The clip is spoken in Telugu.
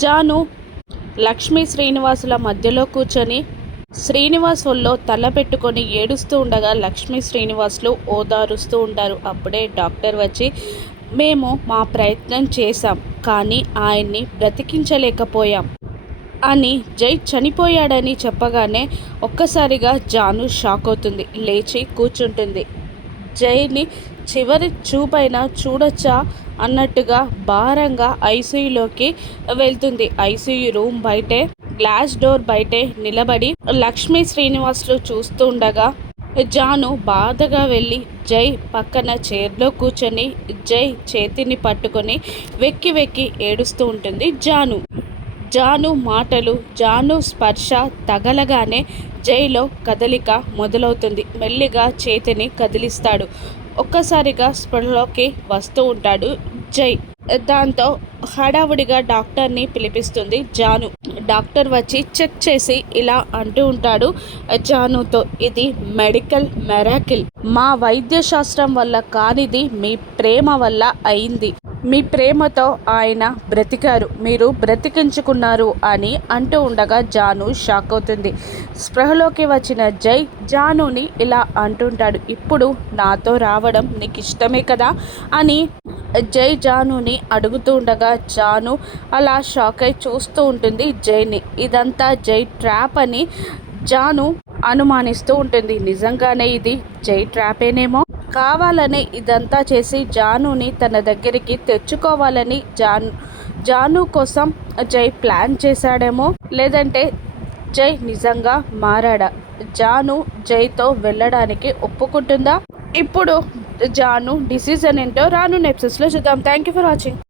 జాను లక్ష్మీ శ్రీనివాసుల మధ్యలో కూర్చొని శ్రీనివాస్ ఒళ్ళో తల పెట్టుకొని ఏడుస్తూ ఉండగా లక్ష్మీ శ్రీనివాసులు ఓదారుస్తూ ఉంటారు. అప్పుడే డాక్టర్ వచ్చి మేము మా ప్రయత్నం చేశాం, కానీ ఆయన్ని బ్రతికించలేకపోయాం అని జై చనిపోయాడని చెప్పగానే ఒక్కసారిగా జాను షాక్ అవుతుంది. లేచి కూర్చుంటుంది. జైని చివరి చూపైనా చూడొచ్చా అన్నట్టుగా భారంగా ఐసీయూలోకి వెళ్తుంది. ఐసీయూ రూమ్ బయటే గ్లాస్ డోర్ బయటే నిలబడి లక్ష్మీ శ్రీనివాసులు చూస్తుండగా జాను బాధగా వెళ్ళి జై పక్కన చైర్లో కూర్చొని జై చేతిని పట్టుకొని వెక్కి వెక్కి ఏడుస్తూ ఉంటుంది. జాను మాటలు, జాను స్పర్శ తగలగానే జైలో కదలిక మొదలవుతుంది. మెల్లిగా చేతిని కదిలిస్తాడు. ఒక్కసారిగా స్పృహలోకి వస్తూ ఉంటాడు జై. దాంతో హడావుడిగా డాక్టర్ని పిలిపిస్తుంది జాను. డాక్టర్ వచ్చి చెక్ చేసి ఇలా అంటూ ఉంటాడు జానుతో, ఇది మెడికల్ మెరాకిల్. మా వైద్య శాస్త్రం వల్ల కానిది మీ ప్రేమ వల్ల అయింది. మీ ప్రేమతో ఆయన బ్రతికారు, మీరు బ్రతికించుకున్నారు అని అంటూ ఉండగా జాను షాక్ అవుతుంది. స్పృహలోకి వచ్చిన జై జానుని ఇలా అంటుంటాడు, ఇప్పుడు నాతో రావడం నీకు ఇష్టమే కదా అని జై జానుని అడుగుతూ ఉండగా జాను అలా షాక్ అయి చూస్తూ ఉంటుంది జైని. ఇదంతా జై ట్రాప్ అని జాను అనుమానిస్తూ ఉంటుంది. నిజంగానే ఇది జై ట్రాపేనేమో, కావాలనే ఇదంతా చేసి జానుని తన దగ్గరికి తెచ్చుకోవాలని జాను కోసం జై ప్లాన్ చేశాడేమో, లేదంటే జై నిజంగా మారాడా? జాను జైతో వెళ్ళడానికి ఒప్పుకుంటుందా? ఇప్పుడు జాను డిసిజన్ ఏంటో రాను ఎపిసోడ్స్లో చూద్దాం. Thank you for watching.